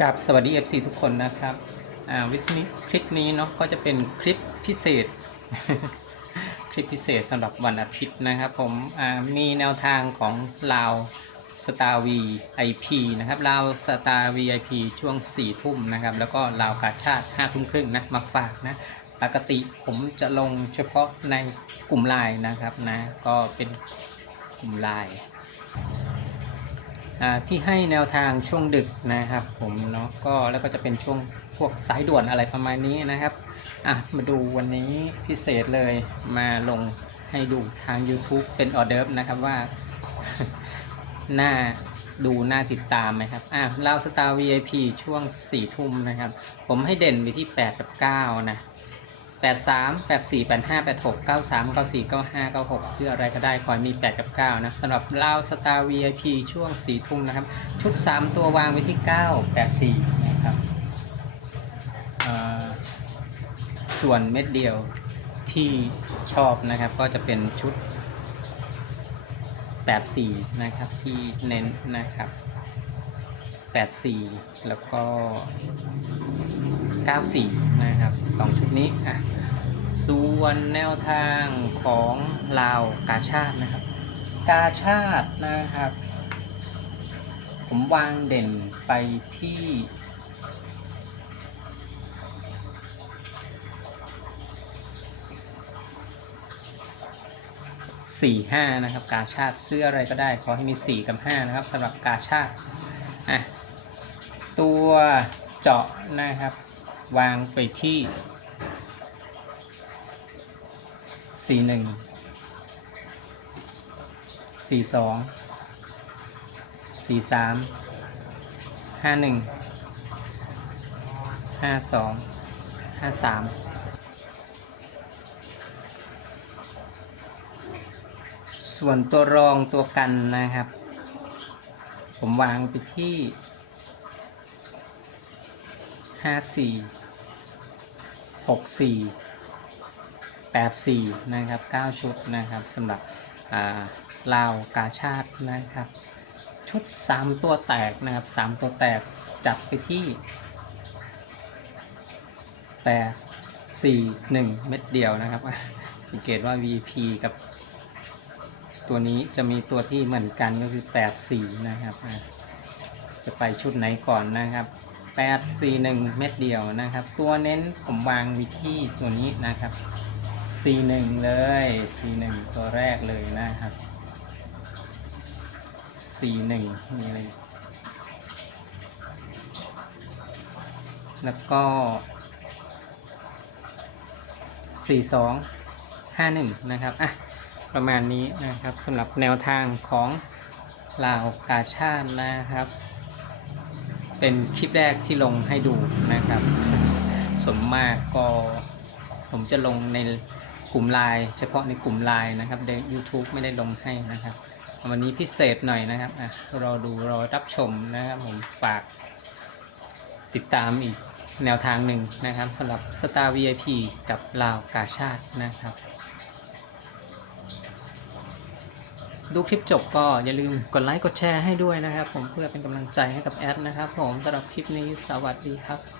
ครับสวัสดี FC ทุกคนนะครับอ่าวิธีนี้คลิปนี้เนาะก็จะเป็นคลิปพิเศษ คลิปพิเศษสำหรับวันอาทิตย์นะครับ ผมอ่ามีแนวทางของลาวสตาร์วีไอพีนะครับลาวสตาร์วีไอพีช่วง4ี่ทุ่มนะครับ แล้วก็ลาวกาชาติ5้าทุ่มครึ่งนะมาฝากนะปกติผมจะลงเฉพาะในกลุ่มไลน์นะครับนะก็เป็นกลุ่มไลน์ ที่ให้แนวทางช่วงดึกนะครับผมเนาะก็แล้วก็จะเป็นช่วงพวกสายด่วนอะไรประมาณนี้นะครับอะมาดูวันนี้พิเศษเลยมาลงให้ดูทาง YouTube เป็นออเดิร์ฟนะครับว่าน่าดูน่าติดตามไหมครับอะลาวสตาร์ VIP ช่วง4ทุ่มนะครับ ผมให้เด่นไปที่ 8 กับ 9 นะ 83 84 85 86 93 94 95 96เสื้ออะไรก็ได้ขอให้มี8กับ9นะสำหรับเลาสตาร์ VIP ช่วง4ทุ่มนะครับ ชุด3ตัววางไว้ที่9 84นะครับส่วนเม็ดเดียวที่ชอบนะครับ ก็จะเป็นชุด84นะครับที่เน้นนะครับ84แล้วก็94นะครับ สองชุดนี้อะส่วนแนวทางของลาวกาชาตินะครับ กาชาตินะครับ ผมวางเด่นไปที่สี่ห้านะครับ กาชาติเสื้ออะไรก็ได้ ขอให้มีสี่กับห้านะครับสำหรับกาชาติอะตัวเจาะนะครับ วางไปที่สี่หนึ่งสี่สองสี่สามห้าหนึ่งห้าสองห้าสามส่วนตัวรองตัวกันนะครับ ผมวางไปที่ ห้าสี่หกสี่แปดสี่นะครับเก้าชุดนะครับสำหรับลาวกาชาตินะครับ ชุดสามตัวแตกนะครับสามตัวแตกจัดไปที่แปดสี่หนึ่งเม็ดเดียวนะครับสังเกตว่า VP กับตัวนี้จะมีตัวที่เหมือนกันก็คือ 8 4 นะครับ จะไปชุดไหนก่อนนะครับ 8 4 1 เม็ดเดียวนะครับ ตัวเน้นผมวางวิธีตัวนี้นะครับ 4 1 เลย 4 1 ตัวแรกเลยนะครับ 4 1 มีอะไร แล้วก็ 4 2 5 1 นะครับ อะ ประมาณนี้นะครับสำหรับแนวทางของลาวกาชาตินะครับ เป็นคลิปแรกที่ลงให้ดูนะครับส่วนมากก็ผมจะลงในกลุ่มไลน์เฉพาะในกลุ่มไลน์นะครับใน YouTube ไม่ได้ลงให้นะครับ วันนี้พิเศษหน่อยนะครับอะรอดูรอรับชมนะครับผมฝากติดตามอีกแนวทางหนึ่งนะครับสำหรับ Star VIP กับลาวกาชาตินะครับ ดูคลิปจบก็อย่าลืมกดไลค์กดแชร์ให้ด้วยนะครับ ผมเพื่อเป็นกำลังใจให้กับแอดนะครับ ผมสำหรับคลิปนี้สวัสดีครับ